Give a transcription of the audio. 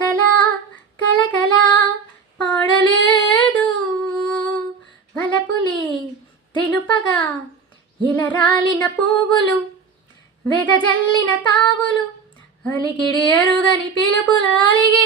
కలకల కలకల పాడలేదు వలపులే తెలుపగా ఇలరాలిన పువ్వులు వెదజల్లిన తావులు అలికిడి ఎరుగని పిలుపులు అలిగి